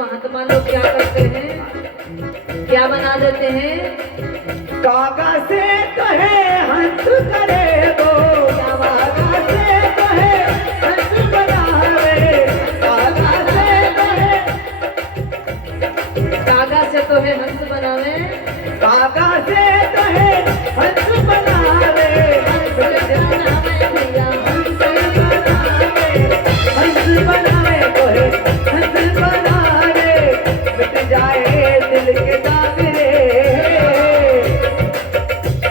महात्मा लोग क्या करते हैं, क्या बना देते हैं? कागा से कहे हंस करे वो, कागा से कहे हंस बनावे, कागा से कहे, कागा से तो है हंस बनावे, कागा से कहे हंस बनावे, हंस बनावे भैया, हंस बनावे कोई हंस बनावे, मिट जाए दिल के दाग रे,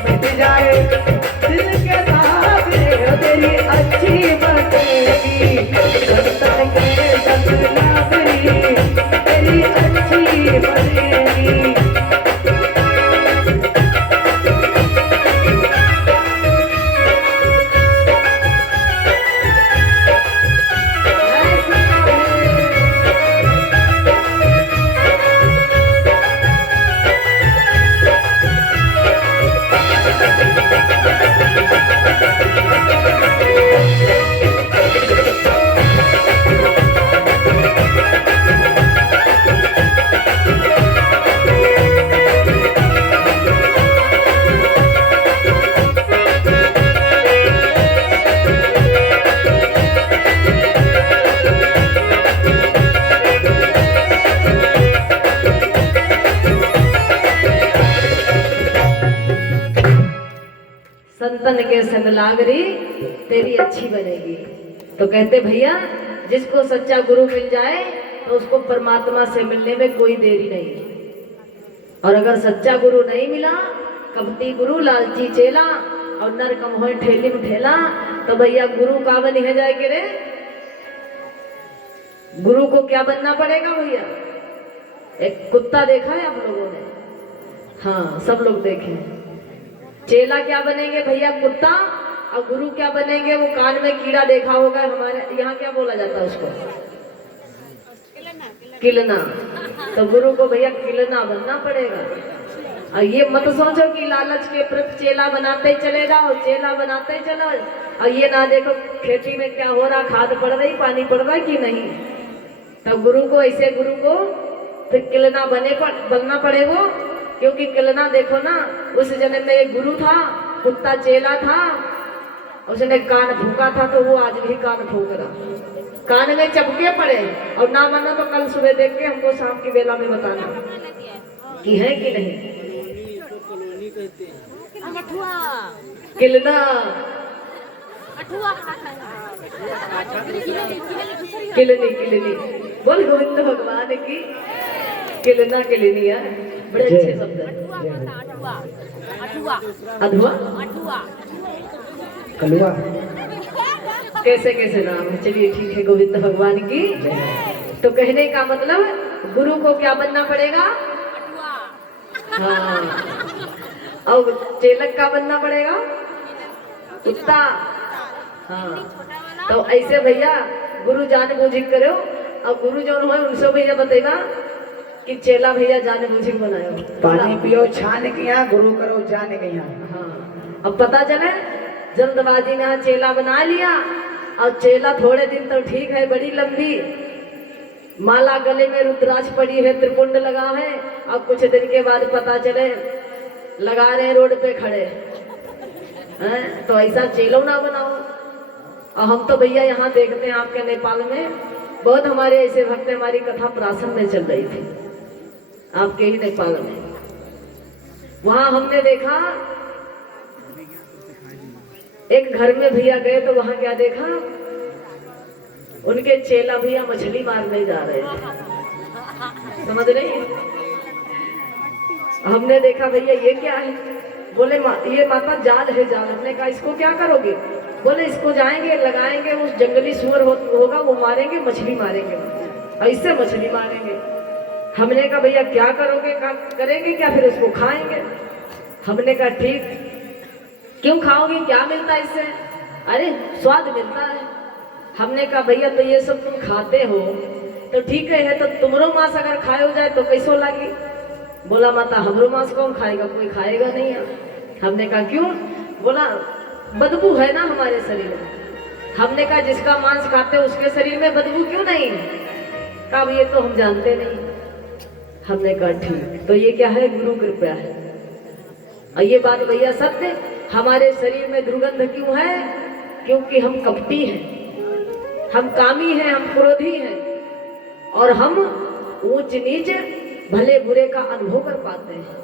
मिट जाए दिल के दाग रे, तेरी अच्छी बनेगी संतन के संग लावरी, तेरी अच्छी बनेगी। संतन के संग लागरी तेरी अच्छी बनेगी। तो कहते भैया जिसको सच्चा गुरु मिल जाए तो उसको परमात्मा से मिलने में कोई देरी नहीं। और अगर सच्चा गुरु नहीं मिला, कपटी गुरु लालची चेला और नर कम हो ठेली में ठेला, तो भैया गुरु का बनी है जाए के रे? गुरु को क्या बनना पड़ेगा भैया? एक कुत्ता देखा है आप लोगों ने? हाँ, सब लोग देखे हैं। चेला क्या बनेंगे भैया? कुत्ता। और गुरु क्या बनेंगे? वो कान में कीड़ा देखा होगा, हमारे यहाँ क्या बोला जाता है उसको? किलना। तो गुरु को भैया किलना बनना पड़ेगा। और ये मत सोचो कि लालच के प्रति चेला बनाते ही चले जाओ, चेला बनाते ही चलो, और ये ना देखो खेती में क्या हो रहा, खाद पड़ रही, पानी पड़ रहा कि नहीं। तो गुरु को ऐसे, गुरु को फिर किलना बनना पड़ेगा। क्योंकि किलना देखो ना, उस जन्म में एक गुरु था, कुत्ता चेला था, उसने कान फूका था, तो वो आज भी कान फूक रहा, कान में चपके पड़े। और ना मानो तो कल सुबह देख के हमको शाम की बेला में बताना कि है कि नहीं। किलना किलनी किलनी बोल गोविंद भगवान की। किलना किलनिया बड़े अच्छे शब्द है। अधुआ कलुआ कैसे कैसे नाम है। चलिए ठीक है, गोविंद भगवान की। तो कहने का मतलब गुरु को क्या बनना पड़ेगा? हाँ। और चेलक का बनना पड़ेगा? कुत्ता। हाँ। तो ऐसे भैया गुरु जान बूझ करो, और गुरु जो है उनसे भैया बताएगा कि चेला भैया जाने बूझे बनायो। पानी पियो छान के यहाँ, गुरु करो जान के यहाँ। हाँ। अब पता चले जल्दबाजी में चेला बना लिया, और चेला थोड़े दिन तो ठीक है, बड़ी लंबी माला गले में रुद्राक्ष पड़ी है, त्रिपुंड लगा है, और कुछ दिन के बाद पता चले लगा रहे रोड पे खड़े हैं। तो ऐसा चेलो ना बनाओ। और हम तो भैया यहाँ देखते हैं आपके नेपाल में बहुत हमारे ऐसे भक्त, हमारी कथा प्रासन में चल रही थी आपके ही नेपाल में। वहां हमने देखा एक घर में भैया गए, तो वहां क्या देखा, उनके चेला भैया मछली मारने जा रहे थे। समझ रही? हमने देखा भैया ये क्या है? बोले ये माता जाल है, जाल। हमने कहा इसको क्या करोगे? बोले इसको जाएंगे लगाएंगे, उस जंगली सुअर होगा वो मारेंगे, मछली मारेंगे, ऐसे मछली मारेंगे। हमने कहा भैया क्या करोगे? करेंगे क्या? फिर उसको खाएंगे। हमने कहा ठीक, क्यों खाओगे? क्या मिलता है इससे? अरे स्वाद मिलता है। हमने कहा भैया तो ये सब तुम खाते हो तो ठीक है, तो तुमरो मांस अगर खाए हो जाए तो कैसो लागी? बोला माता हमरो मांस कौन खाएगा? कोई खाएगा नहीं है। हमने कहा क्यों? बोला बदबू है ना हमारे शरीर में। हमने कहा जिसका मांस खाते हो उसके शरीर में बदबू क्यों नहीं? कहा अब ये तो हम जानते नहीं। हमने कहा ठीक, तो ये क्या है, गुरु कृपा है। और ये बात भैया सत्य, हमारे शरीर में दुर्गंध क्यों है? क्योंकि हम कपटी हैं, हम कामी हैं, हम क्रोधी हैं, और हम ऊंच नीच भले बुरे का अनुभव कर पाते हैं।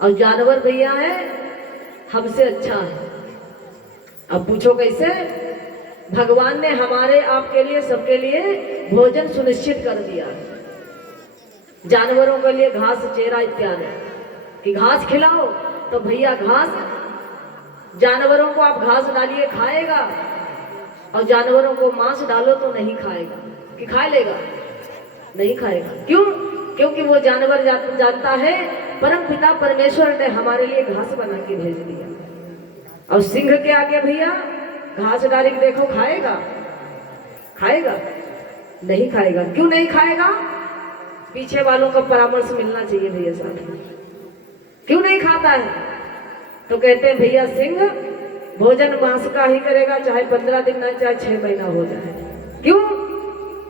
और जानवर भैया है हमसे अच्छा है। अब पूछो कैसे? भगवान ने हमारे आपके लिए सबके लिए भोजन सुनिश्चित कर दिया। जानवरों के लिए घास चेरा इत्यादि कि घास खिलाओ, तो भैया घास, जानवरों को आप घास डालिए खाएगा, और जानवरों को मांस डालो तो नहीं खाएगा। कि खा लेगा? नहीं खाएगा। क्यों? क्योंकि वो जानवर जानता है परम पिता परमेश्वर ने हमारे लिए घास बना के भेज दिया। और सिंह के आगे भैया घास डाली देखो, खाएगा? खाएगा? नहीं खाएगा। क्यों नहीं खाएगा? पीछे वालों का परामर्श मिलना चाहिए भैया साथ में। क्यों नहीं खाता है? तो कहते हैं भैया सिंह भोजन मांस का ही करेगा, चाहे 15 दिन ना, चाहे 6 महीना हो जाए। क्यों?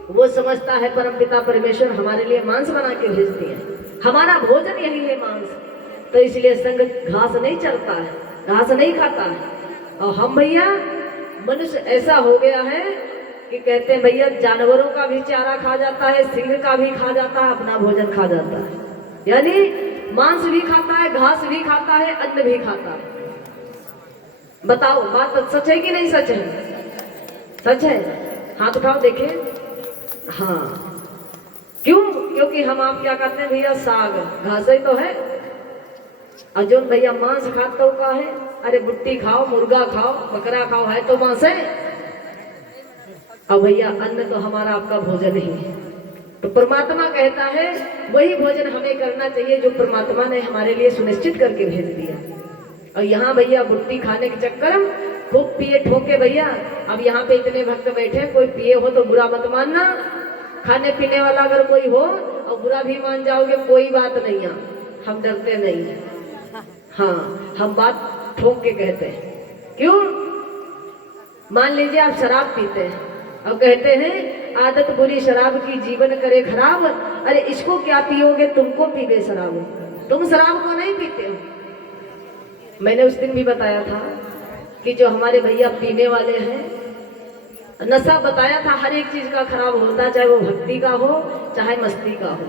वो समझता है परमपिता परमेश्वर हमारे लिए मांस बना के भेजती है, हमारा भोजन यही है मांस। तो इसलिए संग घास नहीं चलता है, घास नहीं खाता है। और हम भैया मनुष्य ऐसा हो गया है कि कहते हैं भैया जानवरों का भी चारा खा जाता है, सिंह का भी खा जाता है, अपना भोजन खा जाता है। यानी मांस भी खाता है, घास भी खाता है, अन्न भी खाता है। बताओ बात सच है कि नहीं सच है? सच है। हाथ उठाओ देखें। हाँ, क्यों? क्योंकि हम आप क्या करते हैं भैया, साग घास ही तो है। अर्जुन भैया मांस खाता हो का है? अरे बुट्टी खाओ, मुर्गा खाओ, बकरा खाओ, है तो मांस है। अब भैया अन्न तो हमारा आपका भोजन ही है। तो परमात्मा कहता है वही भोजन हमें करना चाहिए जो परमात्मा ने हमारे लिए सुनिश्चित करके भेज दिया। और यहाँ भैया बुट्टी खाने के चक्कर में खूब पिए ठोके भैया। अब यहाँ पे इतने भक्त बैठे, कोई पिए हो तो बुरा मत मानना। खाने पीने वाला अगर कोई हो और बुरा भी मान जाओगे कोई बात नहीं है, हम डरते नहीं है। हाँ, हम बात ठोक के कहते हैं। क्यों? मान लीजिए आप शराब पीते हैं और कहते हैं आदत बुरी शराब की जीवन करे खराब। अरे इसको क्या पियोगे, तुमको पीबे शराब, तुम शराब को नहीं पीते हो। मैंने उस दिन भी बताया था कि जो हमारे भैया पीने वाले हैं, नशा बताया था हर एक चीज का खराब होता, चाहे वो भक्ति का हो चाहे मस्ती का हो।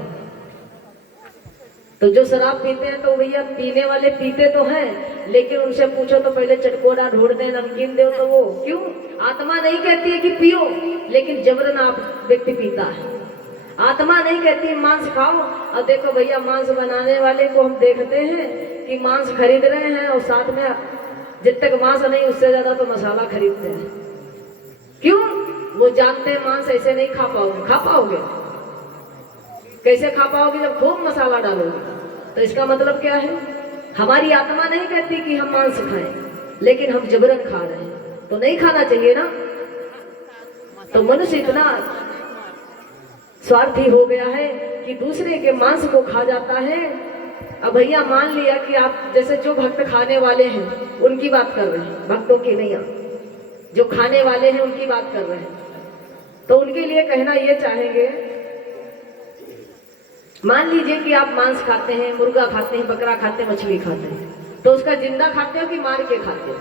तो जो शराब पीते हैं तो भैया पीने वाले पीते तो हैं, लेकिन उनसे पूछो तो पहले चटकोरा ढूंढ दे, नमकीन दो तो वो क्यों? आत्मा नहीं कहती है कि पियो, लेकिन जबरन आप व्यक्ति पीता है। आत्मा नहीं कहती मांस खाओ। और देखो भैया मांस बनाने वाले को हम देखते हैं कि मांस खरीद रहे हैं और साथ में जब तक मांस नहीं उससे ज्यादा तो मसाला खरीदते हैं। क्यों? वो जानते हैं मांस ऐसे नहीं खा पाओगे। खा पाओगे? कैसे खा पाओगे? जब खूब मसाला डालोगे। तो इसका मतलब क्या है? हमारी आत्मा नहीं कहती कि हम मांस खाएं, लेकिन हम जबरन खा रहे हैं। तो नहीं खाना चाहिए ना। तो मनुष्य इतना स्वार्थी हो गया है कि दूसरे के मांस को खा जाता है। अब भैया मान लिया कि आप जैसे जो भक्त खाने वाले हैं उनकी बात कर रहे हैं, भक्तों की नहीं, आप जो खाने वाले हैं उनकी बात कर रहे हैं। तो उनके लिए कहना ये चाहेंगे, मान लीजिए कि आप मांस खाते हैं, मुर्गा खाते हैं, बकरा खाते हैं, मछली खाते हैं, तो उसका जिंदा खाते हो कि मार के खाते हो?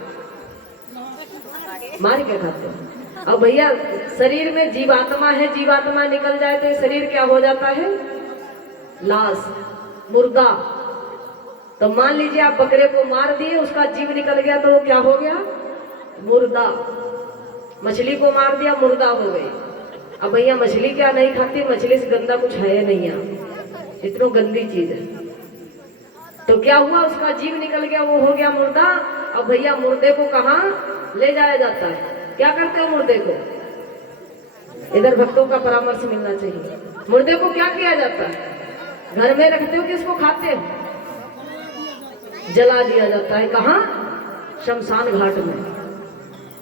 मार के खाते हो। अब भैया शरीर में जीवात्मा है, जीवात्मा निकल जाए तो शरीर क्या हो जाता है? लाश, मुर्दा। तो मान लीजिए आप बकरे को मार दिए, उसका जीव निकल गया तो वो क्या हो गया? मुर्दा। मछली को मार दिया, मुर्दा हो गई। अब भैया मछली क्या नहीं खाती? मछली से गंदा कुछ है नहीं, इतनी गंदी चीज है। तो क्या हुआ? उसका जीव निकल गया, वो हो गया मुर्दा। अब भैया मुर्दे को कहाँ ले जाया जाता है? क्या करते हो मुर्दे को? इधर भक्तों का परामर्श मिलना चाहिए। मुर्दे को क्या किया जाता है? घर में रखते हो कि उसको खाते हो? जला दिया जाता है। कहाँ? शमशान घाट में।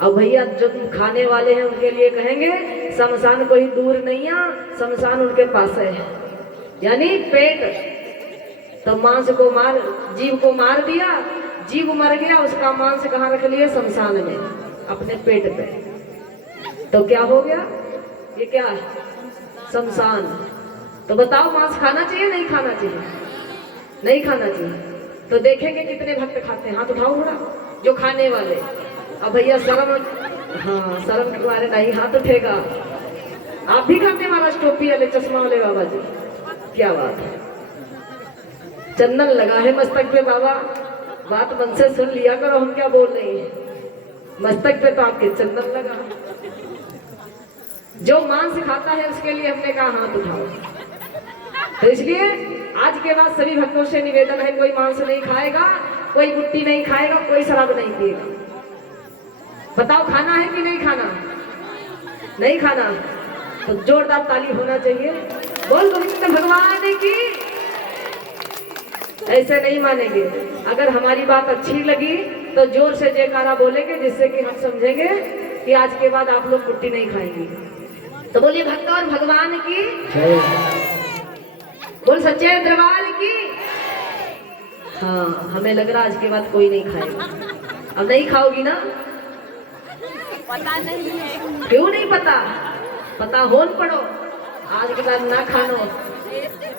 अब भैया जो खाने वाले हैं उनके लिए कहेंगे शमशान कोई दूर नहीं है, शमशान उनके पास है। यानी पेट। तो मांस को मार, जीव को मार दिया, जीव मर गया, उसका मांस कहाँ रख लिया? शमशान में, अपने पेट पे। तो क्या हो गया? ये क्या है? शमशान। तो बताओ मांस खाना चाहिए नहीं खाना चाहिए? नहीं खाना चाहिए। तो देखेंगे कितने भक्त खाते हैं, हाथ उठाओ थोड़ा जो खाने वाले। अब भैया शर्म, हाँ शर्म के मारे नहीं हाथ उठेगा। आप भी खाते महाराज टोपी वाले चश्मा वाले बाबा जी, क्या बात है। चंदन लगा है मस्तक पे बाबा, बात मन से सुन लिया करो, हम क्या बोल रहे हैं। मस्तक पे तो आपके चंदन लगा। जो मांस खाता है उसके लिए हमने कहा हाथ उठाओ। तो इसलिए आज के बाद सभी भक्तों से निवेदन है, कोई मांस नहीं खाएगा, कोई गुट्टी नहीं खाएगा, कोई शराब नहीं पिएगा। बताओ खाना है कि नहीं खाना? नहीं खाना। तो जोरदार ताली होना चाहिए। बोल गोविंद भगवान की। ऐसे नहीं मानेंगे। अगर हमारी बात अच्छी लगी तो जोर से जयकारा बोलेंगे, जिससे कि हम समझेंगे कि आज के बाद आप लोग गुट्टी नहीं खाएंगे। तो बोलिए भक्त और भगवान की। बोल सच्चे दरबार की। हाँ हमें लग रहा आज के बाद कोई नहीं खाएगा। अब नहीं खाओगी ना? पता नहीं है। क्यों नहीं पता? पता हो न पड़ो, आज के बाद ना खानो।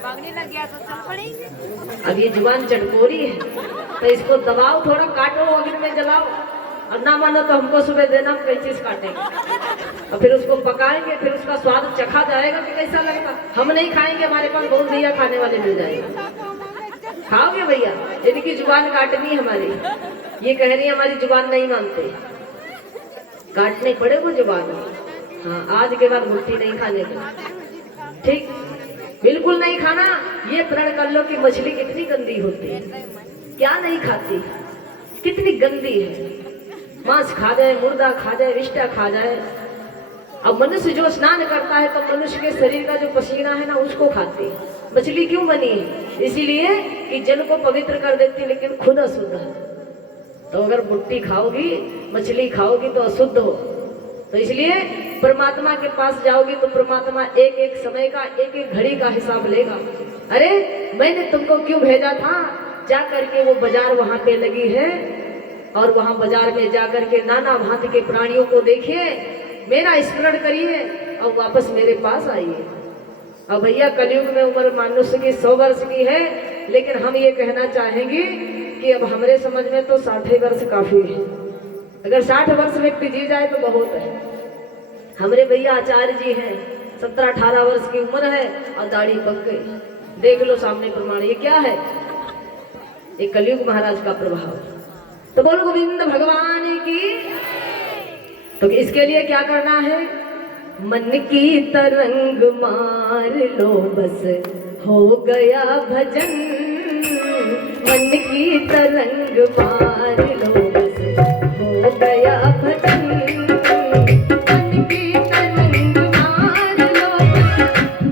मांगने लग गया तो चल पड़ेंगे। अब ये जुबान चटकोरी है, तो इसको दबाओ थोड़ा, काटो अग्नि में जलाओ, और ना मानो तो हमको सुबह देना, हम कई चीज काटेंगे और फिर उसको पकाएंगे, फिर उसका स्वाद चखा जाएगा कि कैसा लगेगा। हम नहीं खाएंगे, हमारे पास बहुत भैया खाने वाले मिल जाएगा। खाओगे भैया? इनकी जुबान काटनी हमारी, ये कह रही हमारी जुबान नहीं मानते, काटने पड़े वो जुबान। हाँ आज के बाद गुट्टी नहीं खाने को, ठीक? बिल्कुल नहीं खाना। ये प्रण कर लो कि मछली कितनी गंदी होती है, क्या नहीं खाती, कितनी गंदी है। मांस खा जाए, मुर्दा खा जाए, रिश्ता खा जाए। अब मनुष्य जो स्नान करता है तो मनुष्य के शरीर का जो पसीना है ना उसको खाती है। मछली क्यों बनी है? इसीलिए कि जल को पवित्र कर देती है, लेकिन खुद अशुद्ध है। तो अगर मुट्ठी खाओगी, मछली खाओगी तो अशुद्ध हो। तो इसलिए परमात्मा के पास जाओगी तो परमात्मा एक एक समय का, एक एक घड़ी का हिसाब लेगा। अरे मैंने तुमको क्यों भेजा था? जा करके वो बाजार वहां पे लगी है, और वहां बाजार में जा करके नाना भांति के प्राणियों को देखिए, मेरा स्मरण करिए और वापस मेरे पास आइए। अब भैया कलयुग में उम्र मनुष्य की 100 वर्ष की है, लेकिन हम ये कहना चाहेंगे कि अब हमारे समझ में तो 60 वर्ष काफी है। अगर 60 वर्ष व्यक्ति जी जाए तो बहुत है। हमारे भैया आचार्य जी हैं, 17-18 वर्ष की उम्र है और दाढ़ी पक गई। देख लो सामने प्रमाण। ये क्या है? ये कलयुग महाराज का प्रभाव। तो बोलो गोविंद भगवान की। तो इसके लिए क्या करना है? मन की तरंग मार लो बस हो गया भजन। मन की तरंग मार लो बस हो गया भजन। मन की तरंग मार लो बस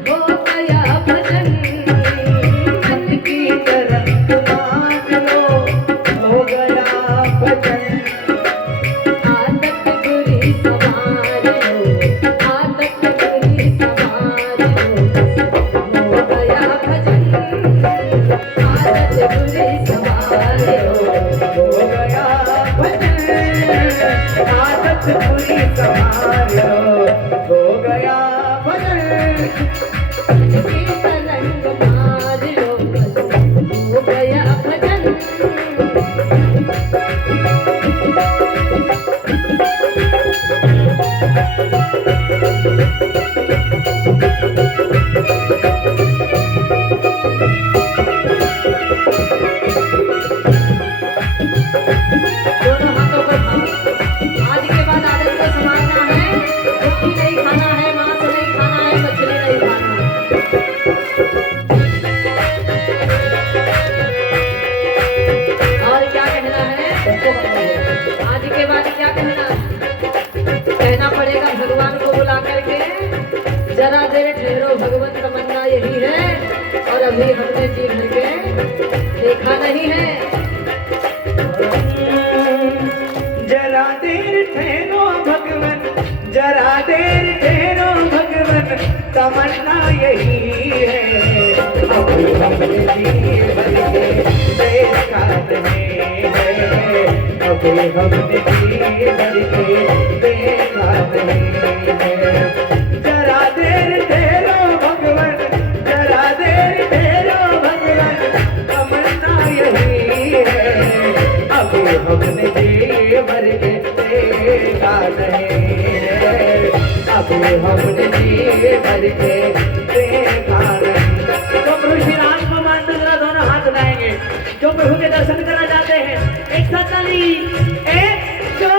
हो गया भजन। मन की तरंग मार लो हो गया भजन। आदत बुरी सवार लो, आदत बुरी सवार लो, हो गया भजन। आदत बुरी सवार लो, हो गया भजन। आदत बुरी सवार लो, हो गया भजन। की तरंग मार लो बस हो गया भजन। दोनों हाथों पर खाओ। आज के बाद आदत को संभालना है। रोटी नहीं खाना है, मांस नहीं खाना है, मछली नहीं खाना है। और क्या कहना है? आज के बाद क्या कहना? कहना पड़ेगा भगवान को बुला करके, जरा देर ठहरो भगवान, तमन्ना यही है और अभी हमने जी भर के देखा नहीं है। जरा देर ठहरो भगवन, जरा देर ठहरो भगवन, तमन्ना यही है। अभी हमने जी भर के देखा नहीं है। अभी हमने जी भर के देखा नहीं है। जरा देर ठहरो हमने जी भर के देखा नहीं। तो प्रभु श्री राम को मानते जरा दोनों हाथ उठाएंगे जो प्रभु के दर्शन करना चाहते हैं। एक साथ ताली, 1 2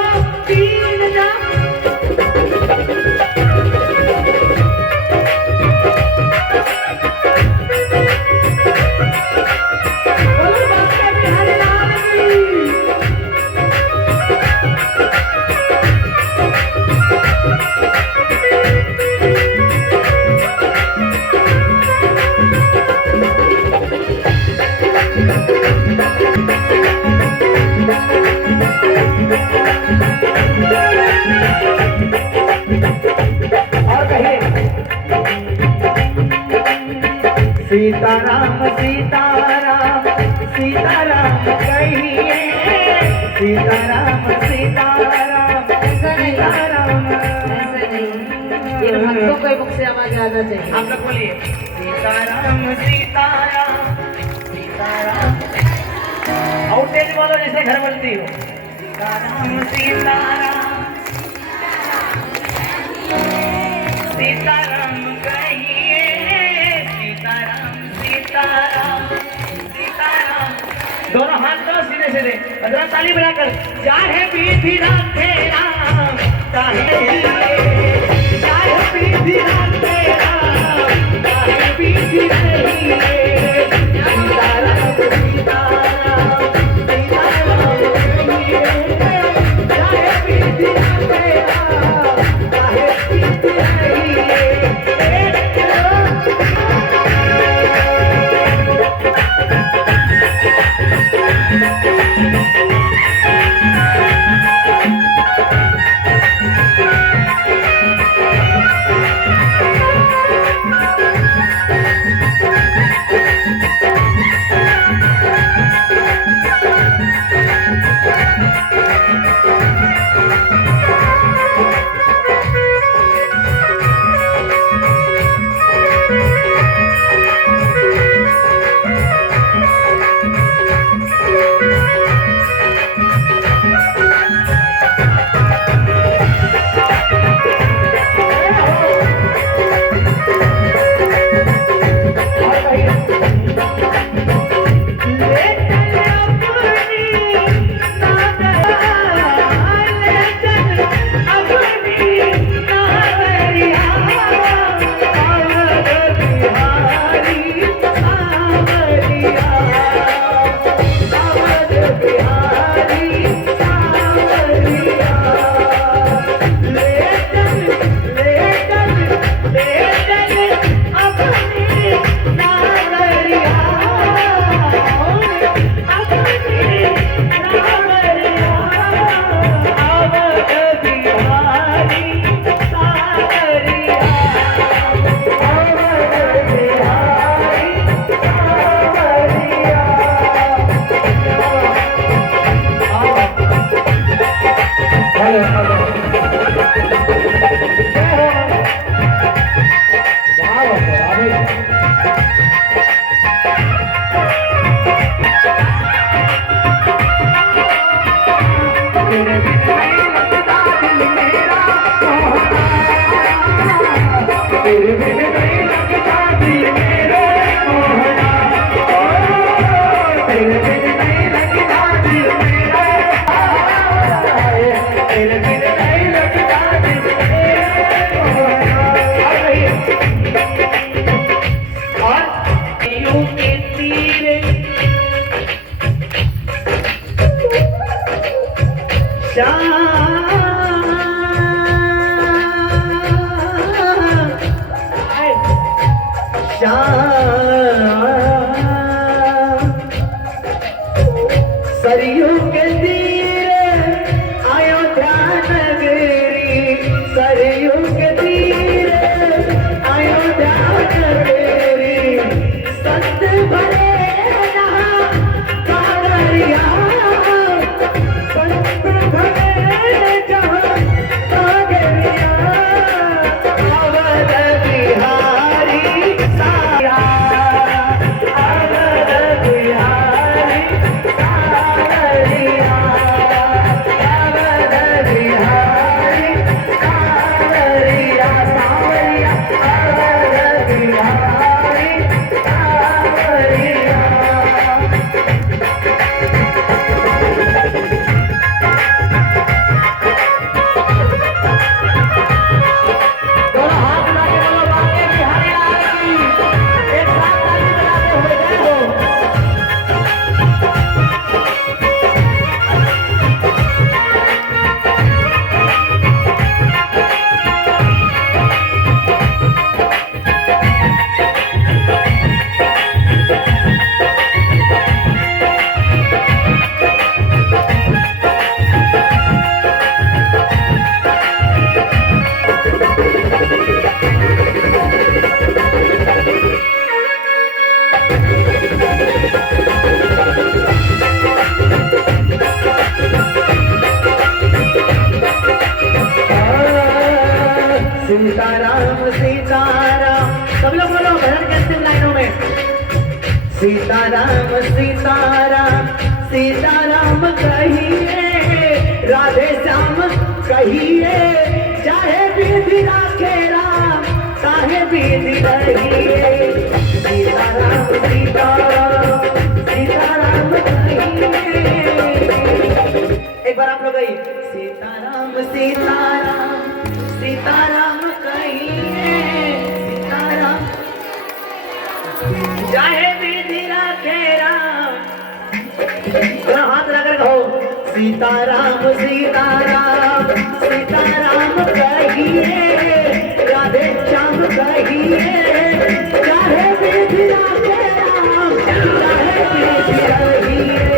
3 जा। बोलो बाबा बिहारी लाल की। और कहिए सीताराम सीताराम सीताराम कहिए सीताराम सीताराम सीताराम। ऐसे नहीं, इन भक्तों को मुख से आवाज आना चाहिए। आप लोग बोलिए सीताराम सीताराम सीताराम। और तेज बोलो जैसे घर बोलती हो। सीताराम सीताराम सीताराम कहिए सीताराम सीताराम सीताराम। दोनों हाथ करो सीधे सीधे, अदरा ताली बजाकर। चाहे बीती रात राम, चाहे बीती रात राम, चाहे बीती रही सीताराम सीताराम सीताराम कहिए चाहे बीती रात काहे बीत रही है। सरयू के तीर अयोध्या नगरी, सरयू के तीर अयोध्या नगरी, संत भरे यहाँ कांवरिया, संत भरे जहाँ कांवरिया, अवध बिहारी सारा सीताराम सीताराम, सब लोग बोलो भजन के अंतिम लाइनों में। सीताराम सीताराम सीताराम कहिए, राधे श्याम कहिए, चाहे विधि राखे राम, चाहे विधि रहिए। सीताराम सीताराम सीताराम कहिए। एक बार आप लोग गई, सीताराम सीताराम सीताराम कहिए, सीताराम चाहे विधि राखे राम। हाथ लगाकर कहो, सीताराम सीताराम सीताराम कहिए, राधे श्याम कहिए, चाहे विधि राखे राम, चाहे विधि रहिए।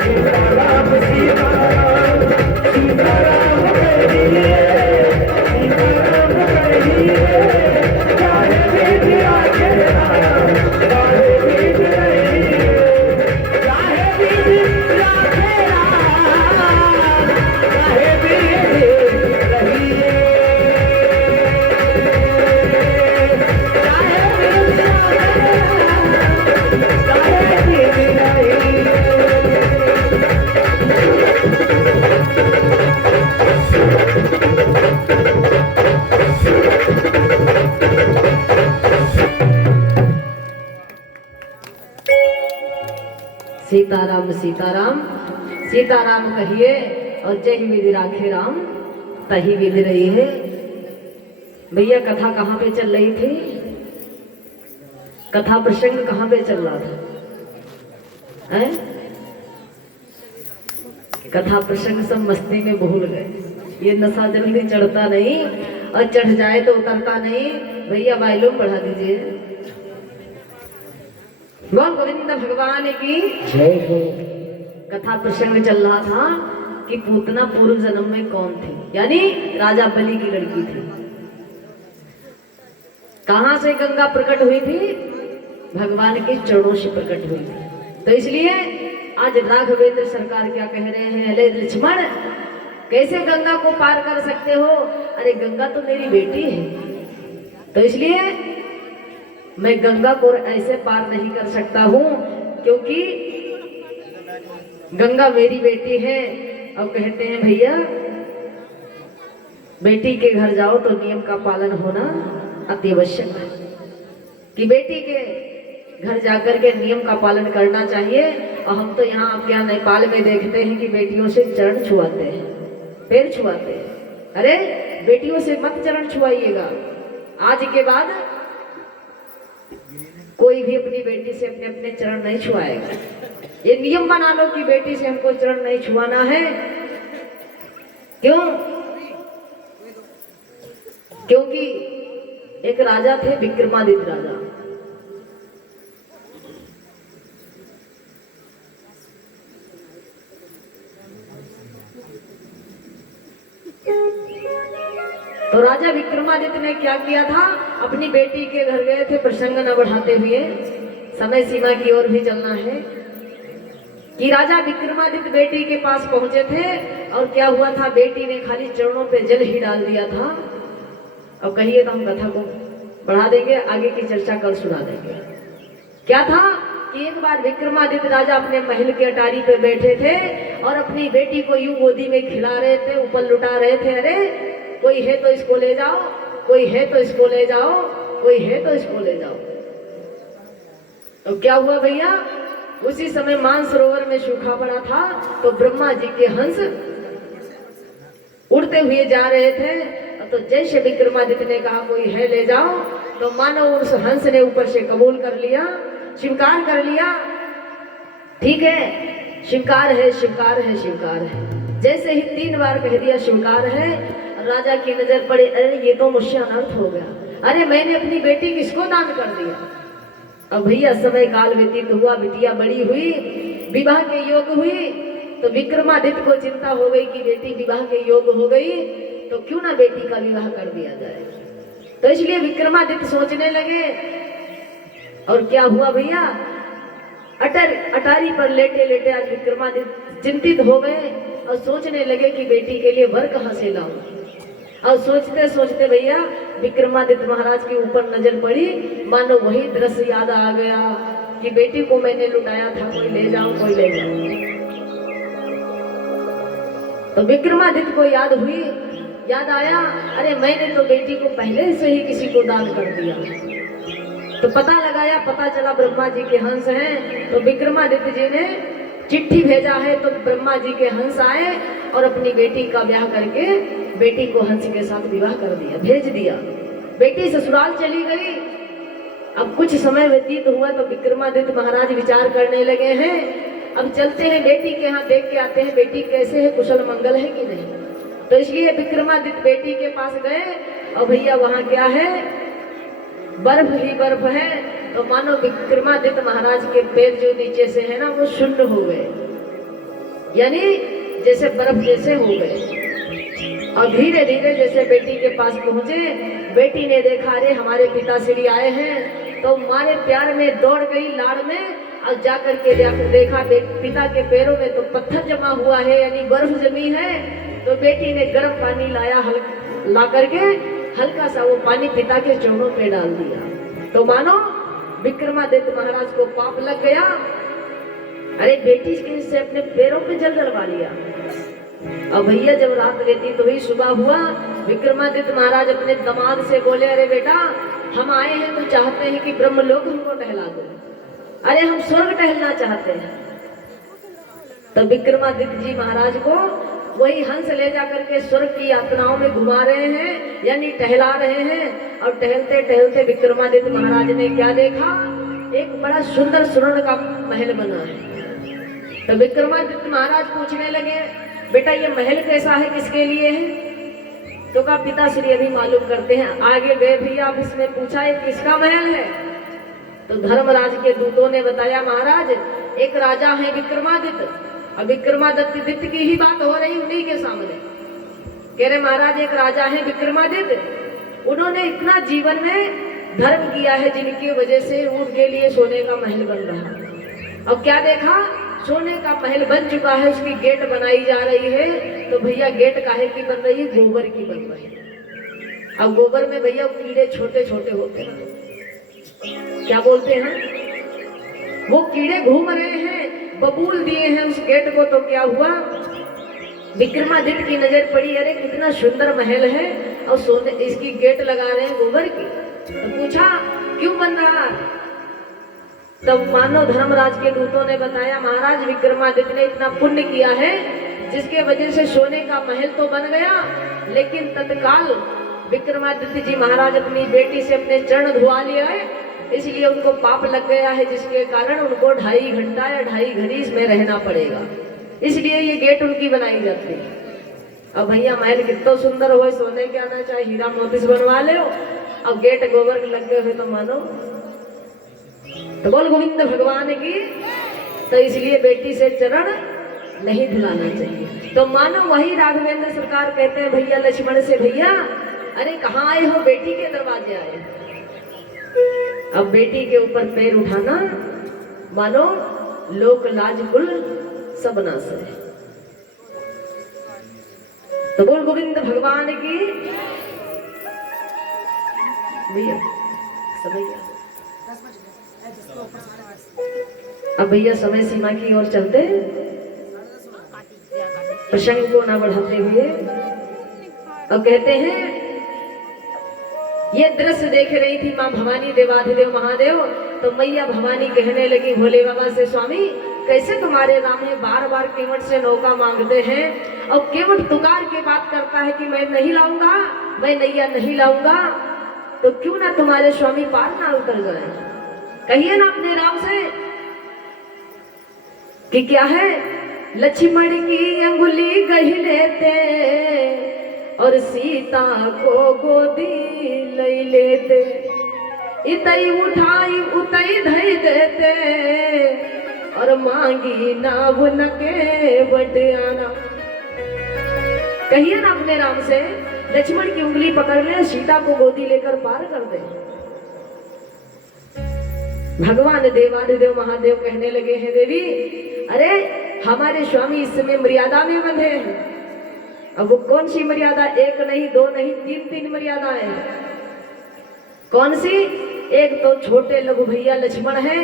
सीताराम सीताराम सीताराम कहिए, सीताराम कहिए, चाहे विधि राखे राम, चाहे विधि रहिए, चाहे विधि राखे राम, चाहे विधि रहिए, चाहे विधि राखे राम, चाहे विधि रहिए। सीताराम सीताराम सीताराम कहिए, और जय विधि राखे राम, तही विधि रही है। भैया कथा कहाँ पे चल रही थी? कथा प्रसंग कहाँ पे चल रहा था? हैं? कथा प्रसंग सब मस्ती में भूल गए। ये नशा जल्दी चढ़ता नहीं, और चढ़ जाए तो उतरता नहीं। भैया वॉल्यूम बढ़ा दीजिए। बोल गोविंद भगवान की जय हो। कथा प्रसंग चल रहा था कि पूतना पूर्व जन्म में कौन थी, यानी राजा बलि की लड़की थी। कहां से गंगा प्रकट हुई थी? भगवान के चरणों से प्रकट हुई थी। तो इसलिए आज राघवेंद्र सरकार क्या कह रहे हैं, अरे लक्ष्मण कैसे गंगा को पार कर सकते हो? अरे गंगा तो मेरी बेटी है, तो इसलिए मैं गंगा को ऐसे पार नहीं कर सकता हूँ, क्योंकि गंगा मेरी बेटी है। और कहते हैं भैया बेटी के घर जाओ तो नियम का पालन होना अति आवश्यक है, कि बेटी के घर जाकर के नियम का पालन करना चाहिए। और हम तो यहाँ आपके यहाँ नेपाल में देखते हैं कि बेटियों से चरण छुआते हैं, पैर छुआते हैं। अरे बेटियों से मत चरण छुआइएगा। आज के बाद कोई भी अपनी बेटी से अपने अपने चरण नहीं छुआएगा। ये नियम बना लो कि बेटी से हमको चरण नहीं छुआना है। क्यों? क्योंकि एक राजा थे, विक्रमादित्य राजा। तो राजा विक्रमादित्य ने क्या किया था, अपनी बेटी के घर गए थे प्रसंग न बढ़ाते हुए, समय सीमा की ओर भी चलना है, कि राजा विक्रमादित्य बेटी के पास पहुंचे थे। और क्या हुआ था, बेटी ने खाली चरणों पे जल ही डाल दिया था। अब कहिए तो हम कथा को बढ़ा देंगे, आगे की चर्चा कल सुना देंगे। क्या था कि एक बार विक्रमादित्य राजा अपने महल के अटारी पे बैठे थे और अपनी बेटी को यूं गोदी में खिला रहे थे, ऊपर लुटा रहे थे। अरे कोई है तो इसको ले जाओ, कोई है तो इसको ले जाओ, कोई है तो इसको ले जाओ। तो क्या हुआ भैया, उसी समय मानसरोवर में सूखा पड़ा था, तो ब्रह्मा जी के हंस उड़ते हुए जा रहे थे। तो जैसे विक्रमादित्य ने कहा कोई है ले जाओ, तो मानो उस हंस ने ऊपर से कबूल कर लिया, स्वीकार कर लिया। ठीक है, स्वीकार है, स्वीकार है, स्वीकार है। जैसे ही 3 बार कह दिया स्वीकार है, राजा की नजर पड़ी, अरे ये तो मुझसे अनर्थ हो गया। अरे मैंने अपनी बेटी किसको दान कर दिया। अब भैया समय काल व्यतीत हुआ, बिटिया बड़ी हुई, विवाह के योग हुई। तो विक्रमादित्य को चिंता हो गई कि बेटी विवाह के योग हो गई, तो क्यों ना बेटी का विवाह कर दिया जाए। तो इसलिए विक्रमादित्य सोचने लगे। और क्या हुआ भैया, अटारी पर लेटे लेटे आज विक्रमादित्य चिंतित हो गए और सोचने लगे कि बेटी के लिए वर कहाँ से लाऊं। और सोचते सोचते भैया विक्रमादित्य महाराज के ऊपर नजर पड़ी, मानो वही दृश्य याद आ गया कि बेटी को मैंने लुटाया था, कोई ले जाओ कोई ले जाओ। तो विक्रमादित्य को याद आया, अरे मैंने तो बेटी को पहले से ही किसी को दान कर दिया। तो पता लगाया, पता चला ब्रह्मा जी के हंस हैं। तो विक्रमादित्य जी ने चिट्ठी भेजा है, तो ब्रह्मा जी के हंस आए और अपनी बेटी का ब्याह करके बेटी को हंस के साथ विवाह कर दिया, भेज दिया। बेटी ससुराल चली गई। अब कुछ समय व्यतीत हुआ तो विक्रमादित्य महाराज विचार करने लगे हैं, अब चलते हैं बेटी के यहाँ, देख के आते हैं बेटी कैसे है, कुशल मंगल है कि नहीं। तो इसलिए विक्रमादित्य बेटी के पास गए और भैया वहाँ क्या है, बर्फ ही बर्फ है। तो मानो विक्रमादित्य महाराज के पैर जो नीचे से है ना वो शून्य हो गए, यानी जैसे बर्फ जैसे हो गए। और धीरे धीरे जैसे बेटी के पास पहुंचे, बेटी ने देखा अरे हमारे पिताश्री आए हैं, तो मारे प्यार में दौड़ गई लाड़ में और जाकर के देखा पिता के पैरों में तो पत्थर जमा हुआ है, यानी बर्फ जमी है। तो बेटी ने गर्म पानी लाया, ला करके हल्का सा वो पानी पिता के चरणों पे डाल दिया। तो मानो विक्रमादित्य महाराज को पाप लग गया, अरे बेटी से अपने पैरों पे जल डलवा लिया। अब भैया जब रात व्यतीत हुई, सुबह हुआ, विक्रमादित्य महाराज अपने दामाद से बोले, अरे बेटा हम आए हैं तो चाहते हैं कि ब्रह्मलोक हमको टहला दो, अरे हम स्वर्ग टहलना चाहते हैं। तो विक्रमादित्य जी महाराज को वही हंस ले जाकर के स्वर्ग की यात्राओं में घुमा रहे हैं, यानी टहला रहे हैं। और टहलते टहलते विक्रमादित्य महाराज ने क्या देखा, एक बड़ा सुंदर स्वर्ण का महल बना है। तो विक्रमादित्य महाराज पूछने लगे, बेटा ये महल कैसा है, किसके लिए है? तो कहा पिताश्री अभी मालूम करते हैं। आगे गए भैया, अब इसमें पूछा ये किसका महल है? तो धर्मराज के दूतों ने बताया, महाराज एक राजा है विक्रमादित्य। अब विक्रमादित्य की ही बात हो रही उन्हीं के सामने। कह रहे महाराज एक राजा है विक्रमादित्य, उन्होंने इतना जीवन में धर्म किया है जिनकी वजह से उनके लिए सोने का महल बन रहा। अब क्या देखा, सोने का महल बन चुका है, उसकी गेट बनाई जा रही है। तो भैया गेट काहे की बन रही है? गोबर की बन रही है। अब गोबर में भैया कीड़े छोटे छोटे होते हैं, क्या बोलते हैं, वो कीड़े घूम रहे हैं, बबूल दिए हैं उस गेट को। तो क्या हुआ, विक्रमादित्य की नजर पड़ी, अरे कितना सुंदर महल है और सोने इसकी गेट लगा रहे हैं गोबर की। तो पूछा क्यों बन रहा? तब मानो धर्मराज के दूतों ने बताया, महाराज विक्रमादित्य ने इतना पुण्य किया है जिसके वजह से सोने का महल तो बन गया, लेकिन तत्काल विक्रमादित्य जी महाराज अपनी बेटी से अपने चरण धुआ लिया है, इसलिए उनको पाप लग गया है, जिसके कारण उनको 2.5 घंटा या 2.5 घड़ी इसमें रहना पड़ेगा। इसलिए ये गेट उनकी बनाई जाती है। अब भैया महल कितना सुंदर हो, सोने के आना चाहे हीरा मोती से बनवा ले, अब गेट गोबर के लग गए हुए तो मानो। तो बोल गोविंद भगवान की। तो इसलिए बेटी से चरण नहीं धुलाना चाहिए। तो मानो वही राघवेंद्र सरकार कहते हैं भैया लक्ष्मण से, भैया अरे कहाँ आए हो? बेटी के दरवाजे आए। अब बेटी के ऊपर पैर उठाना मानो लोक लाज कुल सब नाश है। तो बोल गोविंद भगवान की। भैया समैया, अब भैया समय सीमा की ओर चलते, प्रसंग को ना बढ़ाते हुए अब कहते हैं, ये दृश्य देख रही थी माँ भवानी देवाधिदेव महादेव। तो मैया भवानी कहने लगी भोले बाबा से, स्वामी कैसे तुम्हारे राम है बार बार केवट से नौका मांगते हैं और केवट तुकार के बात करता है कि मैं नहीं लाऊंगा, मैं नैया नहीं लाऊंगा, तो क्यों ना तुम्हारे स्वामी पार ना उतर जाए? कहिए ना अपने राम से कि क्या है, लक्ष्मण की अंगुली गही लेते और सीता को गोदी ले लेते, इतई उठाई उतई धई देते और मांगी नाव न के बटियाना। कहिए ना अपने राम से, लक्ष्मण की उंगली पकड़ ले, सीता को गोदी लेकर पार कर दे। भगवान देवाधिदेव महादेव कहने लगे हैं, देवी अरे हमारे स्वामी इस समय मर्यादा में बंधे हैं, अब वो कौन सी मर्यादा, एक नहीं दो नहीं तीन तीन मर्यादाएं हैं। कौन सी? एक तो छोटे लघु भैया लक्ष्मण है,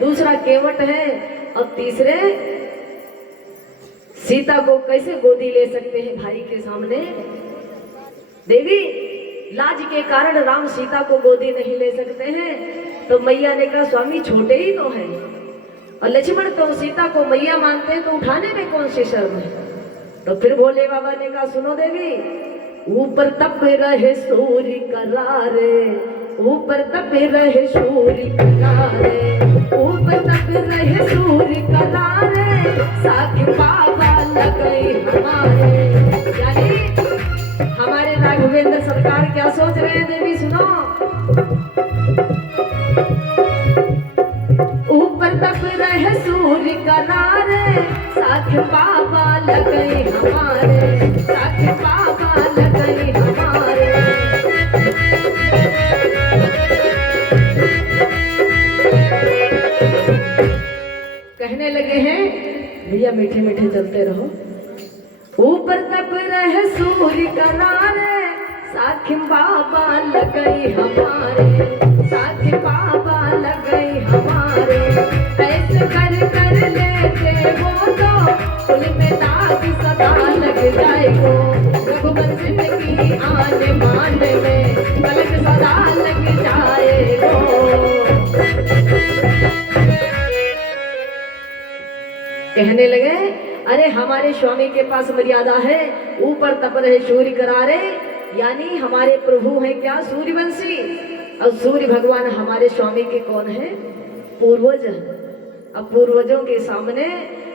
दूसरा केवट है, और तीसरे सीता को कैसे गोदी ले सकते हैं भाई के सामने। देवी लाज के कारण राम सीता को गोदी नहीं ले सकते हैं, तो मैया ने कहा स्वामी छोटे ही तो हैं, और लक्ष्मण तो सीता को मैया मानते हैं, तो उठाने में कौन सी शर्म है। तो फिर भोले बाबा ने कहा सुनो देवी, ऊपर तप रहे सूर्य करारे, ऊपर तप रहे सूर्य करारे, ऊपर तप रहे सूर्य करारे, साथ बाबा लगे हमारे। यानी हमारे राघवेंद्र सरकार क्या सोच रहे हैं देवी सुनो। ऊपर तप रहे सूर्य करारे, साथ बाबा लगे हमारे, साथ बाबा लगे हमारे। कहने लगे हैं भैया मीठे मीठे चलते रहो। ऊपर तप रहे सूर्य करारे, साथ बाबा लगे हमारे, साथ बाबा लगे हमारे। ऐसे कर कर लेते वो तो कुल में दाग सदा लग जाएगो, रघुवंश की आने मान में पलक सदा लग जाएगो। कहने लगे अरे हमारे स्वामी के पास मर्यादा है, ऊपर तप रहे सूर्य करारे, यानी हमारे प्रभु हैं क्या सूर्यवंशी, और सूर्य भगवान हमारे स्वामी के कौन है? पूर्वज। अब पूर्वजों के सामने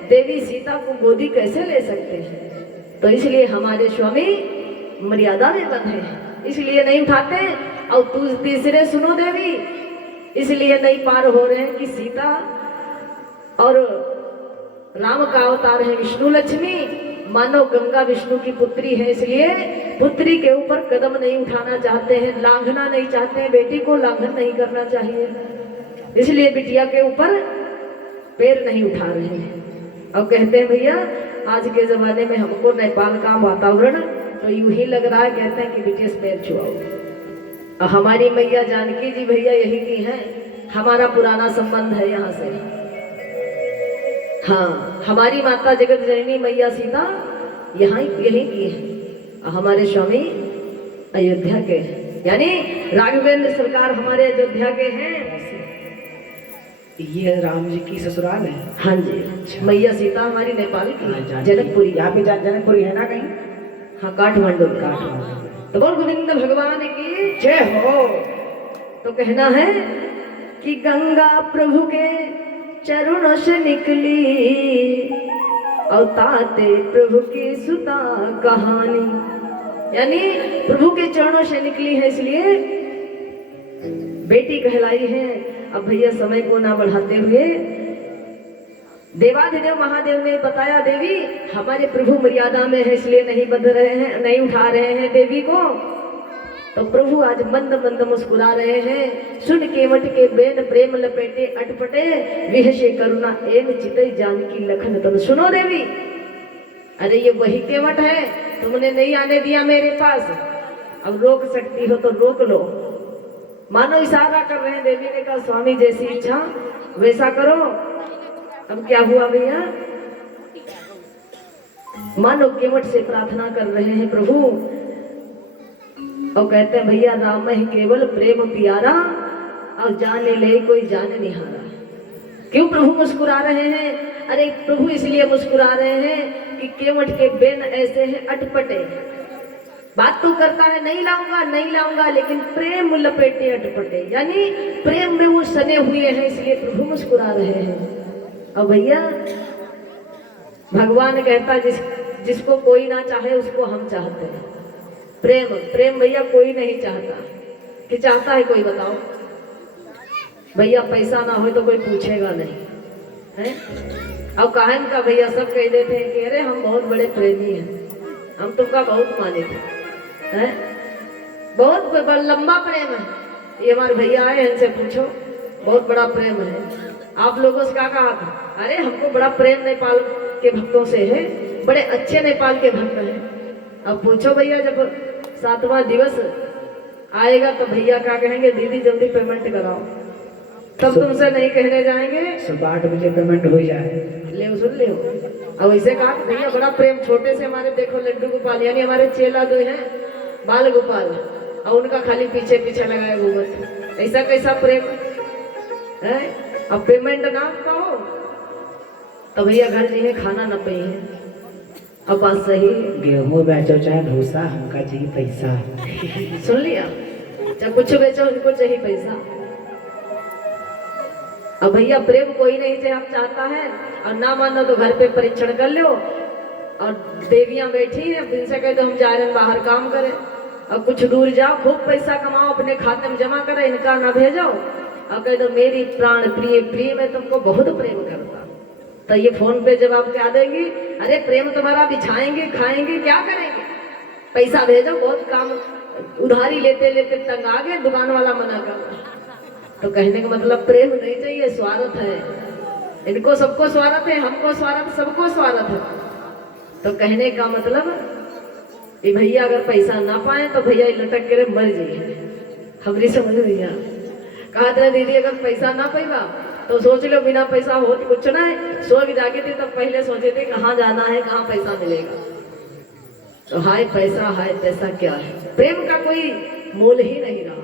देवी सीता को गोदी कैसे ले सकते हैं? तो इसलिए हमारे स्वामी मर्यादा में बंधे हैं, इसलिए नहीं उठाते। और तीसरे सुनो देवी, इसलिए नहीं पार हो रहे हैं कि सीता और राम का अवतार है विष्णु लक्ष्मी, मानो गंगा विष्णु की पुत्री है, इसलिए पुत्री के ऊपर कदम नहीं उठाना चाहते हैं, लांघना नहीं चाहते हैं, बेटी को लांघन नहीं करना चाहिए, इसलिए बिटिया के ऊपर पैर नहीं उठा रहे हैं। और कहते हैं भैया आज के जमाने में हमको नेपाल का वातावरण तो यूं ही लग रहा है, कहते हैं कि बेटी से पैर छुआओ। और हमारी मैया जानकी जी भैया यही की है, हमारा पुराना संबंध है यहाँ से। हाँ, हमारी माता जगत जननी मैया सीता यहाँ यही की है, हमारे स्वामी अयोध्या के हैं, यानी राघवेंद्र सरकार हमारे अयोध्या के हैं। ये राम जी की ससुराल है? हाँ जी, मैया सीता हमारी नेपाल की जनकपुरी। यहाँ पे जनकपुरी है ना कहीं? हाँ, काठमांडू में। काठमांडू। तो बोल गोविंद भगवान की जय हो। तो कहना है कि गंगा प्रभु के चरणों से निकली, और ताते प्रभु की सुता कहानी, यानी प्रभु के चरणों से निकली है इसलिए बेटी कहलाई है। अब भैया समय को ना बढ़ाते हुए देवाधिदेव महादेव ने बताया देवी हमारे प्रभु मर्यादा में है, इसलिए नहीं बंध रहे हैं, नहीं उठा रहे हैं देवी को। तो प्रभु आज मंद मंद मुस्कुरा रहे हैं, सुन केवट के बेन प्रेम लपेटे अटपटे, विहसे करुणा एन चितई जानकी लखन तन। सुनो देवी, अरे ये वही केवट है, तुमने नहीं आने दिया मेरे पास, अब रोक सकती हो तो रोक लो। मानो इशारा कर रहे हैं। देवी ने कहा स्वामी जैसी इच्छा वैसा करो। अब क्या हुआ भैया, मानो केवट से प्रार्थना कर रहे हैं प्रभु, और कहते हैं भैया राम ही केवल प्रेम प्यारा, और जाने ले कोई जान निहारा। क्यों प्रभु मुस्कुरा रहे हैं? अरे प्रभु इसलिए मुस्कुरा रहे हैं कि केवट के बेन ऐसे हैं अटपटे, बात तो करता है नहीं लाऊंगा नहीं लाऊंगा, लेकिन प्रेम लपेटे अटपटे, यानी प्रेम में वो सने हुए हैं, इसलिए प्रभु मुस्कुरा रहे हैं। और भैया भगवान कहता जिसको कोई ना चाहे उसको हम चाहते हैं। प्रेम प्रेम भैया कोई नहीं चाहता, कि चाहता है कोई बताओ? भैया पैसा ना हो तो कोई पूछेगा नहीं है। अब कहन का भैया सब कह देते हैं कि अरे हम बहुत बड़े प्रेमी हैं, हम तुमका बहुत माने थे, है बहुत लंबा प्रेम है। ये हमारे भैया आए इनसे पूछो, बहुत बड़ा प्रेम है। आप लोगों से क्या कहा था? अरे हमको बड़ा प्रेम नेपाल के भक्तों से है, बड़े अच्छे नेपाल के भक्त हैं। अब पूछो भैया, जब 7वां दिवस आएगा तो भैया क्या कहेंगे, दीदी जल्दी पेमेंट कराओ, तब तुमसे नहीं कहने जाएंगे सुबह 8 बजे पेमेंट हो जाए। ले सुन ले। अब ऐसे कहा कि भैया बड़ा प्रेम, छोटे से हमारे देखो लड्डू गोपाल यानी हमारे चेला दो हैं बाल गोपाल, और उनका खाली पीछे पीछे लगाया घूमत, ऐसा कैसा प्रेम है। अब पेमेंट ना पाओ तो भैया घर जाइए खाना ना पे है। अब बात सही है। गेहूँ बेचो चाहे भूसा, हमका चाहिए पैसा। सुन लिया, चाहे कुछ बेचो उनको चाहिए पैसा। अब भैया प्रेम कोई नहीं चाहता है, और ना मानो तो घर पे परीक्षण कर लो, और देवियां बैठी हैं इनसे कह दो हम जा रहे हैं बाहर काम करें, और कुछ दूर जाओ खूब पैसा कमाओ अपने खाते में जमा करें, इनका ना भेजो, और कह दो मेरी प्राण प्रिय प्रिय मैं तुमको बहुत प्रेम करता। तो ये फोन पे जवाब क्या देंगी, अरे प्रेम तुम्हारा बिछाएंगे खाएंगे क्या करेंगे, पैसा भेजो, बहुत काम उधारी लेते लेते तंग आ गए, दुकान वाला मना कर रहा। तो कहने का मतलब प्रेम नहीं चाहिए, स्वार्थ है इनको, सबको स्वार्थ है, हमको स्वार्थ, सबको स्वार्थ है। तो कहने का मतलब कि भैया अगर पैसा ना पाए तो भैया लटक के मर जाइए, हमारी समझ भैया। कहा था दीदी अगर पैसा ना पैगा तो सोच लो बिना पैसा हो तो कुछ ना है, स्वर्ग जाके थे तब पहले सोचे थे कहाँ जाना है कहाँ पैसा मिलेगा। तो हाय पैसा क्या है, प्रेम का कोई मोल ही नहीं रहा।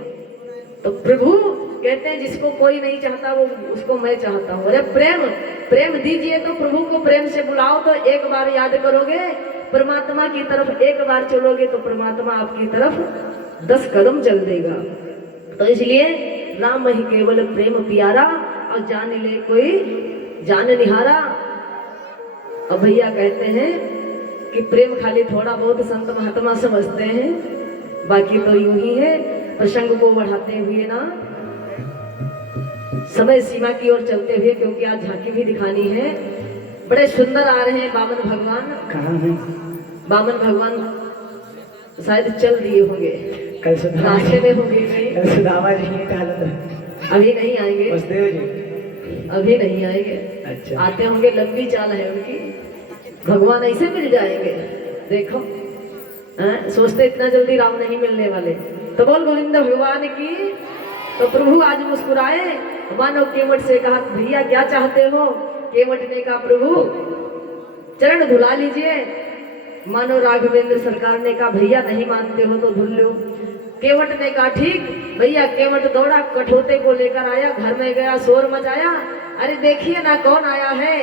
तो प्रभु कहते हैं जिसको कोई नहीं चाहता वो उसको मैं चाहता हूँ। अरे प्रेम दीजिए तो प्रभु को प्रेम से बुलाओ, तो एक बार याद करोगे परमात्मा की तरफ, एक बार चलोगे तो परमात्मा आपकी तरफ 10 कदम चल देगा। तो इसलिए राम ही केवल प्रेम प्यारा, और जान ले कोई जान निहारा। अब भैया कहते हैं कि प्रेम खाली थोड़ा बहुत संत महात्मा समझते हैं, बाकी तो यूं ही है। प्रसंग को बढ़ाते हुए ना समय सीमा की ओर चलते हुए, क्योंकि आज झांकी भी दिखानी है, बड़े सुंदर आ रहे हैं बामन भगवान। कहाँ है बामन भगवान? शायद चल दिए होंगे, कल रास्ते में होंगे, कल सुदामा जी अभी नहीं आएंगे, जी अभी नहीं आएंगे। अच्छा, आते होंगे, लंबी चाल है उनकी, भगवान ऐसे मिल जाएंगे। देखो सोचते इतना जल्दी राम नहीं मिलने वाले। तो बोल गोविंद भगवान की। तो प्रभु आज मुस्कुराए, मानव केवट से कहा भैया क्या चाहते हो। केवट ने कहा प्रभु चरण धुला लीजिए। मानो राघवेंद्र सरकार ने कहा भैया नहीं मानते हो तो धुल लो। केवट ने कहा ठीक। भैया केवट दौड़ा, कठौते को लेकर आया, घर में गया, शोर मचाया, अरे देखिए ना कौन आया है,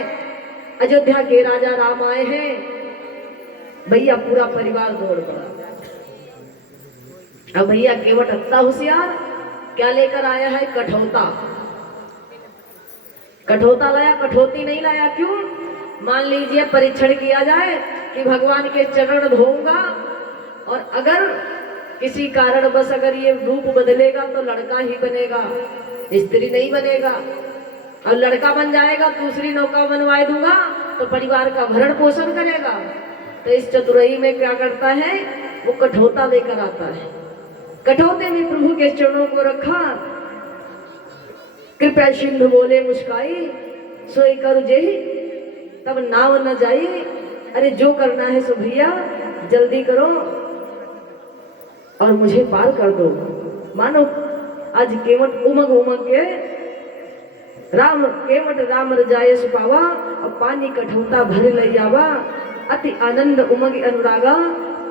अयोध्या के राजा राम आए हैं। भैया पूरा परिवार दौड़ पड़ा। अब भैया केवट इतना होशियार, क्या लेकर आया है, कठौता। कठौता लाया, कठौती नहीं लाया। क्यों? मान लीजिए परीक्षण किया जाए कि भगवान के चरण धोऊंगा, और अगर किसी कारण बस अगर ये रूप बदलेगा तो लड़का ही बनेगा, स्त्री नहीं बनेगा, और लड़का बन जाएगा दूसरी नौका बनवा दूंगा तो परिवार का भरण पोषण करेगा। तो इस चतुराई में क्या करता है, वो कठौता लेकर आता है। कठौते में प्रभु के चरणों को रखा, कृपया सिंधु बोले मुस्काई, सोई करू जेही तब नाव न जाई। अरे जो करना है सो भैया जल्दी करो और मुझे पार कर दो। मानो आज केवट उमग के केवट राम रजाए सुपावा, और पानी कठौता भर ले जावा, अति आनंद उमग अनुरागा,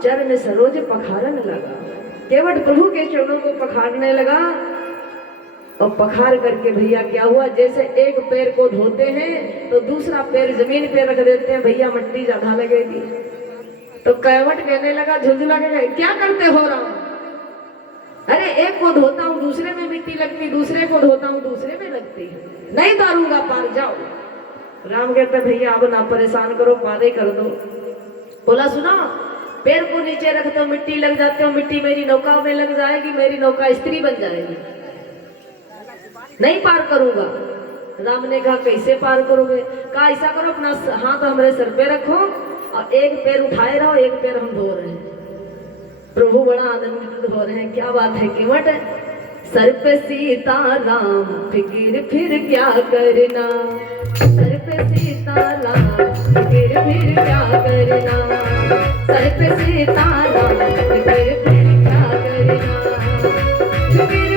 चरण सरोज पखारन लगा। केवट प्रभु के चरणों को पखारने लगा, और पखार करके भैया क्या हुआ, जैसे एक पैर को धोते हैं तो दूसरा पैर जमीन पे रख देते हैं, भैया मिट्टी ज्यादा लगेगी। तो केवट कहने लगा, झुंझुला के क्या करते हो राम? अरे एक को धोता हूँ दूसरे में मिट्टी लगती, दूसरे को धोता हूँ दूसरे में लगती, नहीं तारूंगा पार, जाओ। राम कहते भैया अब ना परेशान करो, पारे कर दो। बोला सुना, पैर को नीचे रख दो, मिट्टी लग जाते हो, मिट्टी मेरी नौका में लग जाएगी, मेरी नौका स्त्री बन जाएगी, नहीं पार करूंगा। राम ने कहा कैसे पार करोगे? कहा ऐसा करो, अपना हाथ हमारे सर पे रखो और एक पैर उठाए रहो, एक पैर हम धो रहे हैं। प्रभु बड़ा आनंदित हो रहे हैं। क्या बात है केवट, सर पे सीता राम, फिकिर फिर क्या करना। सर पे सीताराम फिर क्या करना, सर पे सीताराम फिर क्या करना, फिर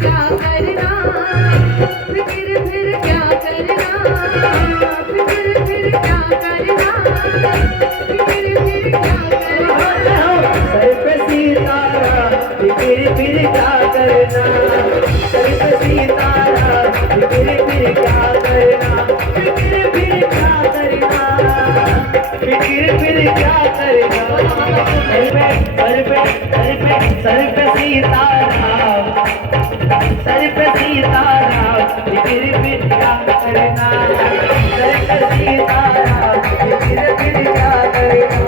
क्या करना, फिर क्या करना, फिर क्या करना, फिर क्या करना। सर पे सीताराम फिर क्या करना, सर पे सीताराम फिर क्या करना, फिर क्या करना, फिर क्या करना। सर पे सीताराम, सर पे सीताराम फिर क्या करना, सर पे सीताराम फिर क्या करना।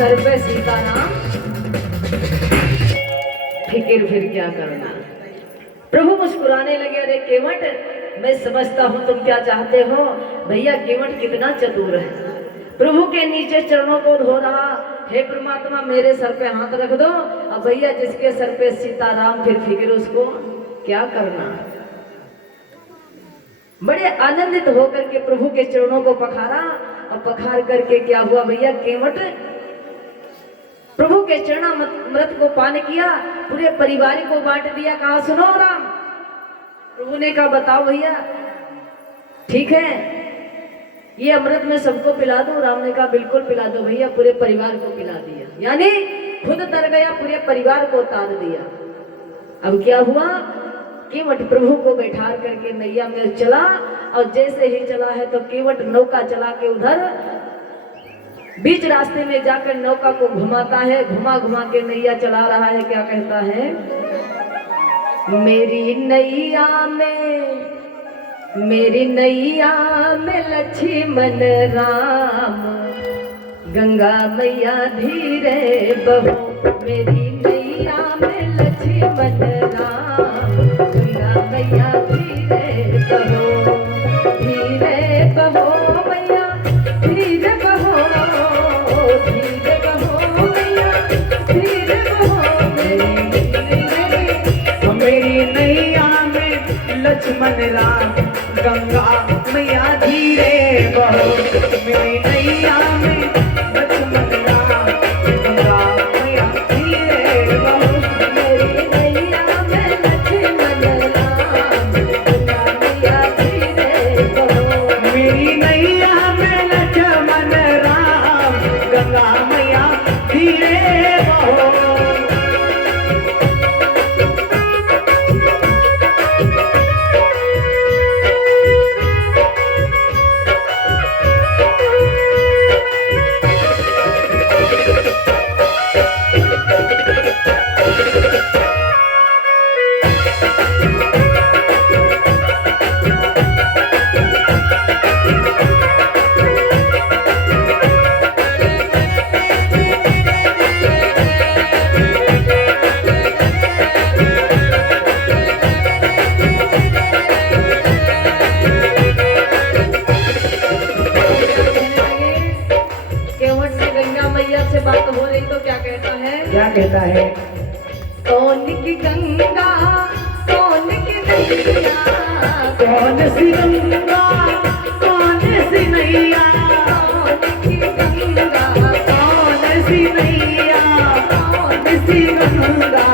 सर पे सीताराम फिर क्या करना। प्रभु मुस्कुराने लगे, अरे केवट मैं समझता हूँ तुम क्या चाहते हो। भैया केवट कितना चतुर है, प्रभु के नीचे चरणों को धो रहा, हे परमात्मा मेरे सर पे हाथ रख दो। अब भैया जिसके सर पे सीताराम फिर उसको क्या करना। बड़े आनंदित होकर के प्रभु के चरणों को पखारा और पखार करके क्या हुआ भैया, केवट प्रभु के चरणामृत को पान किया, पूरे परिवार को बांट दिया। कहा सुनो राम, प्रभु ने कहा बताओ भैया, ठीक है ये अमृत में सबको पिला दूं। राम ने कहा बिल्कुल पिला दो भैया, पूरे परिवार को पिला दिया, यानी खुद तर गया, पूरे परिवार को तार दिया। अब क्या हुआ, केवट प्रभु को बैठा करके नैया में चला, और जैसे ही चला है तो केवट नौका चला के उधर बीच रास्ते में जाकर नौका को घुमाता है, घुमा घुमा के नैया चला रहा है। क्या कहता है, मेरी नैया में लक्ष्मण राम, गंगा मैया धीरे बहो। मेरी नैया में लक्ष्मण राम, गंगा मैया धीरे बहो, धीरे बहो मैया धीरे बहो, धीरे बहो मैया धीरे बहो। मेरी नैया में लक्ष्मण राम, गंगा मैया धीरे बहो। मेरी नैया में लक्ष्मण राम, गंगा मैया धीरे बहो। मेरी नैया में लक्ष्मण राम, गंगा मैया धीरे बहो। मेरी नैया में लक्ष्मण राम, गंगा मैया धीरे बहो। नैया कौन सी गंगा कौन सी नैया कौन की गंगा कौन सी नैया कौन सी गंगा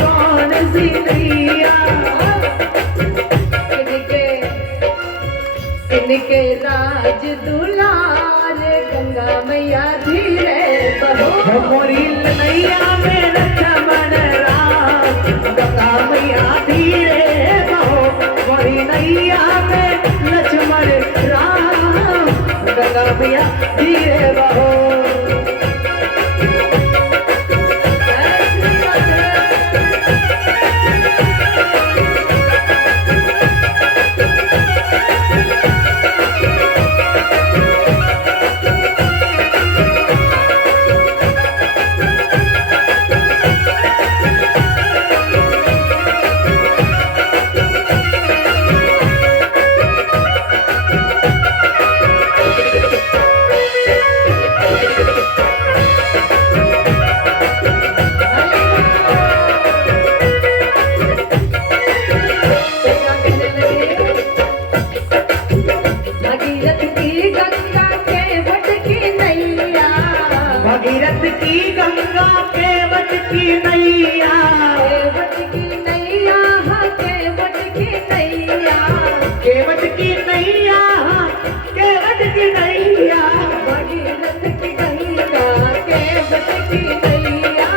कौन सी नैया इनके राज दुलार गंगा मैया धीरे बहो मोरी नैया में लक्ष्मण राम गंगा मैया धीरे बहो मोरी नैया में लक्ष्मण राम गंगा मैया धीरे बहो भगीरथ की गंगा केवट की नैया भगीरथ की गंगा केवट की नैया केवट की नैया हाँ केवट की नैया केवट की नैया केवट की नैया भगीरथ की गंगा केवट की नैया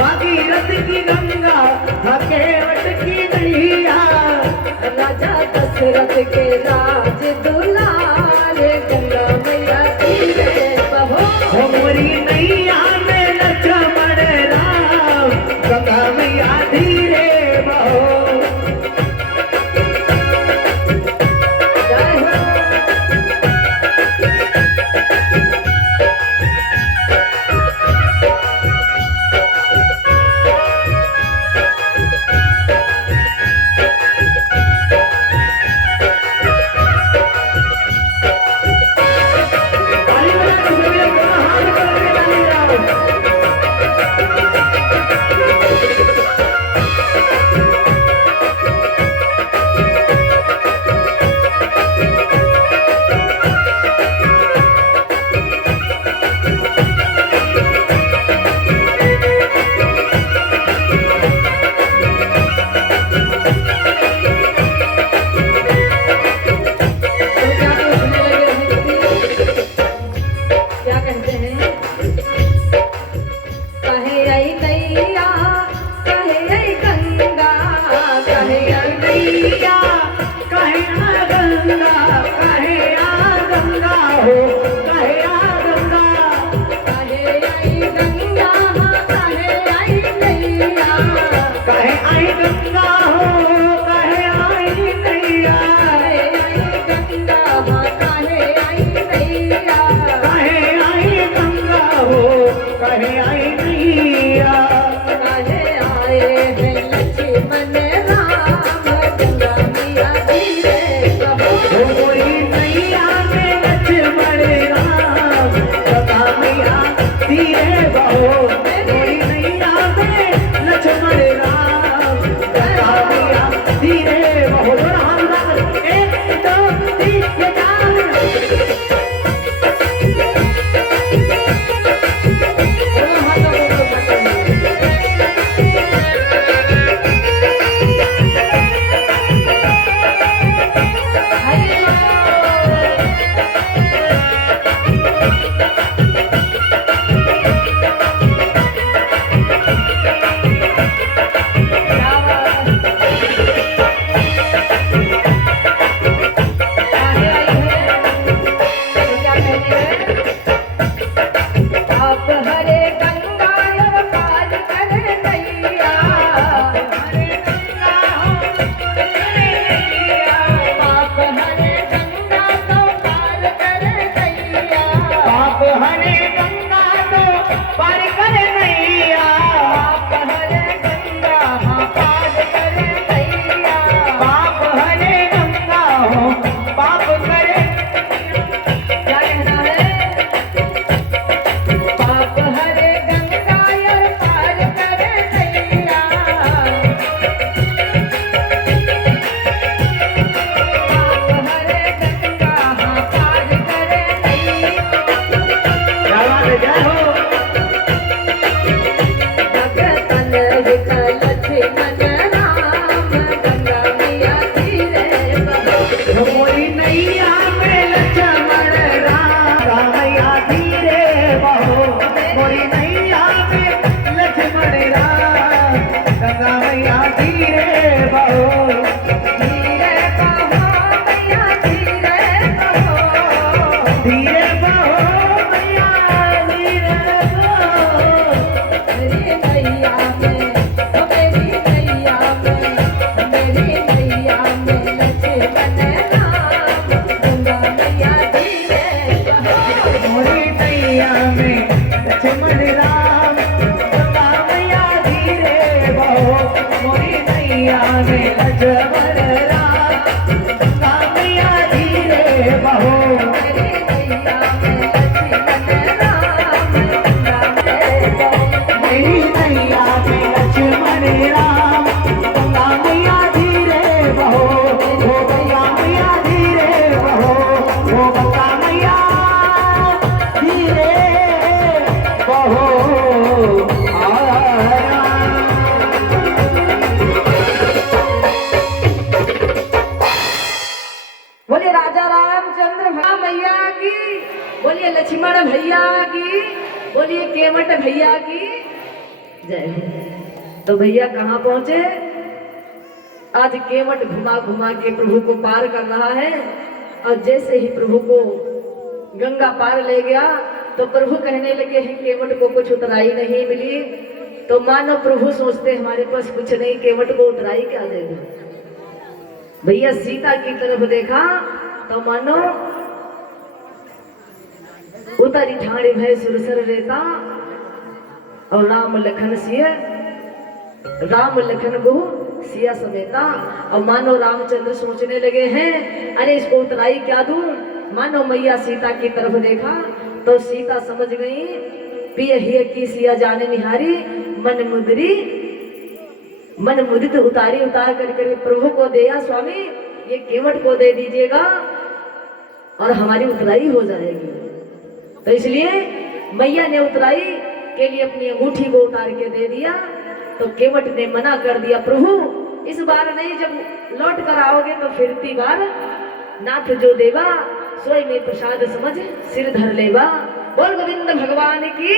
भगीरथ की गंगा केवट की नैया राजा दशरथ के राज दुलार गंगा मैया धीरे बहो मोरी नैया में लक्ष्मण राम गंगा मैया धीरे बहो जय हो ताली बजा के सभी लोग दोनों हाथ करके ताली बजाओ तो क्या पूछने लगे हैं? क्या कहते हैं कहे आई नैया कहे आई गंगा कहे आई नैया कहे आ गंगा कहे आ गंगा हो कहे आ गंगा कहे आई गंगा हाँ कहे आई नैया कहे आई गंगा हो कहे आई नैया कहे आई गंगा हाँ कहे आई नैया कहे आई गंगा हो कहे आई नैया कहे आए हैं लक्ष्मण राम गंगा मैया धीरे बहो मोरी नैया में लक्ष्मण राम गंगा मैया धीरे बहो मोरी नैया में लक्ष्मण राम गंगा मैया धीरे बहो दोनों हाथ उठाकर 1 2 3 ये 4 दोनों हाथों को ऊपर हरे आप हरे गंगा और पार करे नैया हरे गंगा आप हरे गंगा तो पार करे नैया पाप हरे गंगा तो पार करे नैया आप हरे गंगा हाँ पार करे नैया पाप हरे गंगा हो पाप करे क्या कहना है पाप हरे गंगा और पार करे नैया बहो धीरे बहो मैया धीरे बहो धीरे बहो मैया धीरे बहो मेरी नैया में ओ मेरी नैया में मेरी नैया में लक्ष्मण राम गंगा मैया धीरे बहो मोरी नैया में लक्ष्मण राम गंगा मैया धीरे बहो मोरी नैया में लक्ष्मण राम गंगा मैया धीरे बहो मेरी नैया में लक्ष्मण राम गंगा मैया मेरी नैया में लक्ष्मण राम गंगा मैया धीरे बहो ओ गंगा मैया धीरे बहो ओ गंगा मैया धीरे बहो बोलिए राजा रामचंद्र मैया की, बोलिए लक्ष्मण भैया की, बोलिए केवट भैया की जय हो। तो भैया कहाँ पहुंचे? आज केवट घुमा घुमा के प्रभु को पार कर रहा है और जैसे ही प्रभु को गंगा पार ले गया तो प्रभु कहने लगे हैं केवट को कुछ उतराई नहीं मिली। तो मानो प्रभु सोचते हमारे पास कुछ नहीं, केवट को उतराई क्या दे दो। भैया सीता की तरफ देखा तो मानो उतरी ठाणे भय सुरसर रेता और राम लखन सिया, राम लखन को सिया समेता। और मानो रामचंद्र सोचने लगे हैं अरे इसको उतराई क्या दूं। मानो मैया सीता की तरफ देखा तो सीता समझ गई पिय हिय की सिया जाने निहारी मन मुदित उतारी उतार कर प्रभु को दिया स्वामी ये केवट को दे दीजिएगा और हमारी उतराई हो जाएगी। तो इसलिए मैया ने उतराई के लिए अपनी अंगूठी को उतार के दे दिया। तो केवट ने मना कर दिया प्रभु इस बार नहीं, जब लौट कर आओगे तो फिरती बार नाथ जो देवा सोई में प्रसाद समझ सिर धर लेवा। बोल गोविंद भगवान की